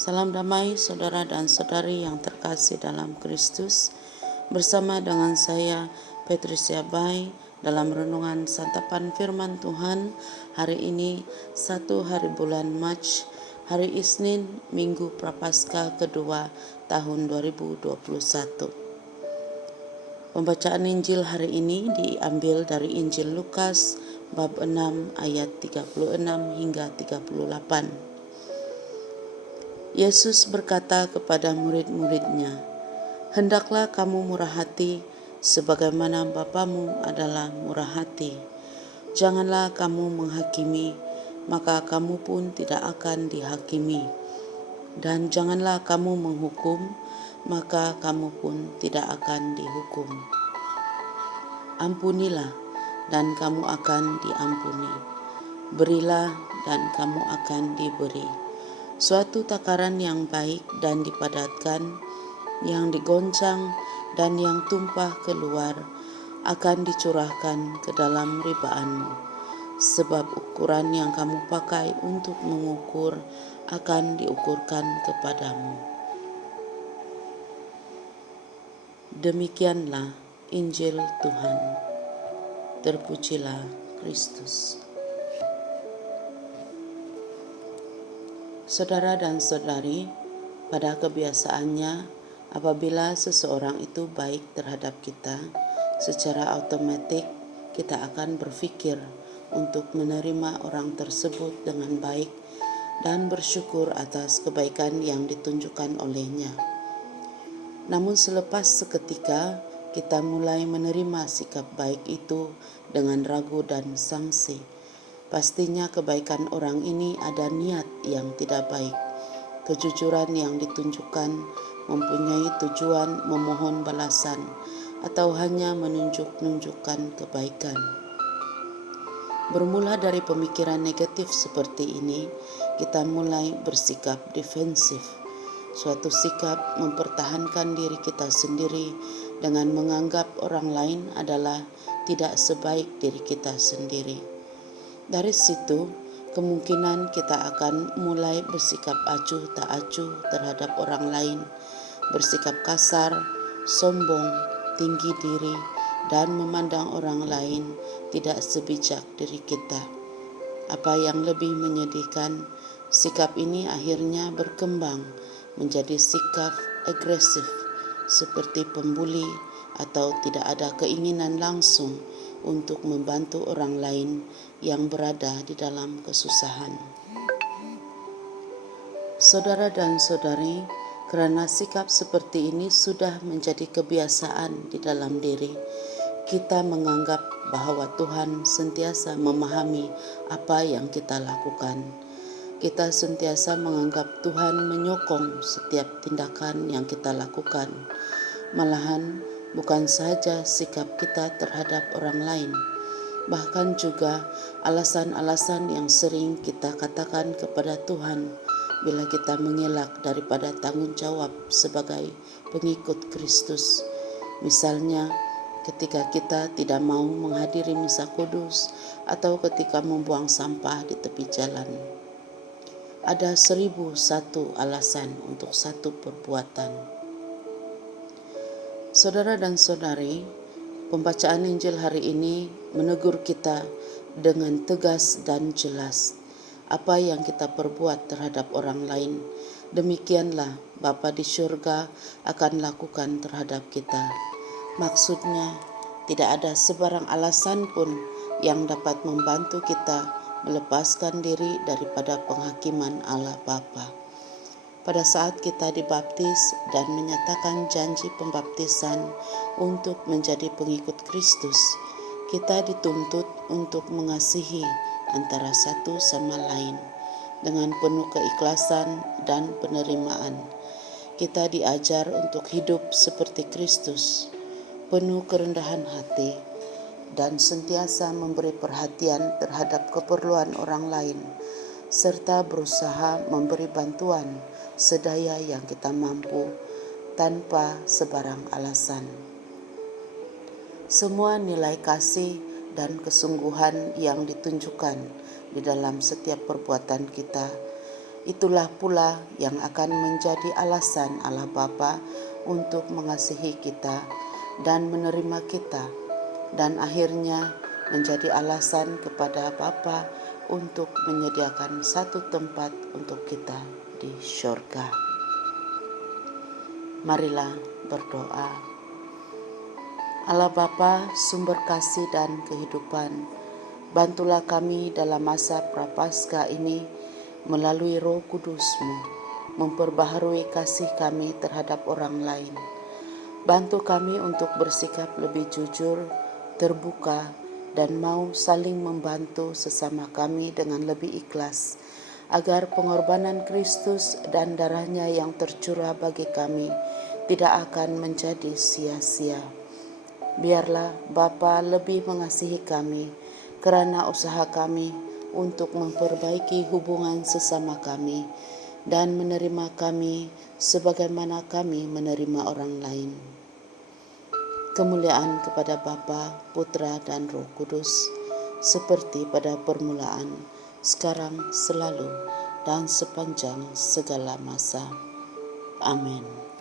Salam damai saudara dan saudari yang terkasih dalam Kristus. Bersama dengan saya Patricia Bay dalam renungan santapan firman Tuhan hari ini 1 bulan Mac, hari Isnin, Minggu Prapaskah kedua tahun 2021. Pembacaan Injil hari ini diambil dari Injil Lukas bab 6 ayat 36 hingga 38. Yesus berkata kepada murid-muridnya, "Hendaklah kamu murah hati, sebagaimana Bapamu adalah murah hati. Janganlah kamu menghakimi, maka kamu pun tidak akan dihakimi. Dan janganlah kamu menghukum, maka kamu pun tidak akan dihukum. Ampunilah, dan kamu akan diampuni. Berilah, dan kamu akan diberi. Suatu takaran yang baik dan dipadatkan, yang digoncang dan yang tumpah keluar, akan dicurahkan ke dalam ribaanmu. Sebab ukuran yang kamu pakai untuk mengukur akan diukurkan kepadamu." Demikianlah Injil Tuhan. Terpujilah Kristus. Saudara dan saudari, pada kebiasaannya apabila seseorang itu baik terhadap kita, secara otomatis kita akan berpikir untuk menerima orang tersebut dengan baik dan bersyukur atas kebaikan yang ditunjukkan olehnya. Namun selepas seketika kita mulai menerima sikap baik itu dengan ragu dan sangsi. Pastinya kebaikan orang ini ada niat yang tidak baik. Kejujuran yang ditunjukkan mempunyai tujuan memohon balasan atau hanya menunjukkan kebaikan. Bermula dari pemikiran negatif seperti ini, kita mulai bersikap defensif. Suatu sikap mempertahankan diri kita sendiri dengan menganggap orang lain adalah tidak sebaik diri kita sendiri. Dari situ, kemungkinan kita akan mulai bersikap acuh tak acuh terhadap orang lain, bersikap kasar, sombong, tinggi diri, dan memandang orang lain tidak sebijak diri kita. Apa yang lebih menyedihkan, sikap ini akhirnya berkembang menjadi sikap agresif, seperti pembuli atau tidak ada keinginan langsung untuk membantu orang lain yang berada di dalam kesusahan. Saudara dan saudari, karena sikap seperti ini sudah menjadi kebiasaan di dalam diri, kita menganggap bahwa Tuhan sentiasa memahami apa yang kita lakukan. Kita sentiasa menganggap Tuhan menyokong setiap tindakan yang kita lakukan. Malahan, bukan saja sikap kita terhadap orang lain, bahkan juga alasan-alasan yang sering kita katakan kepada Tuhan bila kita mengelak daripada tanggung jawab sebagai pengikut Kristus. Misalnya, ketika kita tidak mau menghadiri misa kudus atau ketika membuang sampah di tepi jalan. Ada 1001 alasan untuk satu perbuatan. Saudara dan saudari, pembacaan Injil hari ini menegur kita dengan tegas dan jelas. Apa yang kita perbuat terhadap orang lain, demikianlah Bapa di surga akan lakukan terhadap kita. Maksudnya, tidak ada sebarang alasan pun yang dapat membantu kita melepaskan diri daripada penghakiman Allah Bapa. Pada saat kita dibaptis dan menyatakan janji pembaptisan untuk menjadi pengikut Kristus, kita dituntut untuk mengasihi antara satu sama lain dengan penuh keikhlasan dan penerimaan. Kita diajar untuk hidup seperti Kristus, penuh kerendahan hati, dan sentiasa memberi perhatian terhadap keperluan orang lain, serta berusaha memberi bantuan sedaya yang kita mampu tanpa sebarang alasan. Semua nilai kasih dan kesungguhan yang ditunjukkan di dalam setiap perbuatan kita Itulah pula yang akan menjadi alasan Allah Bapa untuk mengasihi kita dan menerima kita, dan akhirnya menjadi alasan kepada Bapa untuk menyediakan satu tempat untuk kita di syurga. Marilah berdoa. Allah Bapa, sumber kasih dan kehidupan, bantulah kami dalam masa Prapaskah ini melalui Roh Kudus-Mu, memperbaharui kasih kami terhadap orang lain. Bantu kami untuk bersikap lebih jujur, terbuka, dan mau saling membantu sesama kami dengan lebih ikhlas, agar pengorbanan Kristus dan darahnya yang tercurah bagi kami tidak akan menjadi sia-sia. Biarlah Bapa lebih mengasihi kami kerana usaha kami untuk memperbaiki hubungan sesama kami dan menerima kami sebagaimana kami menerima orang lain. Kemuliaan kepada Bapa, Putra, dan Roh Kudus, seperti pada permulaan, sekarang, selalu, dan sepanjang segala masa. Amin.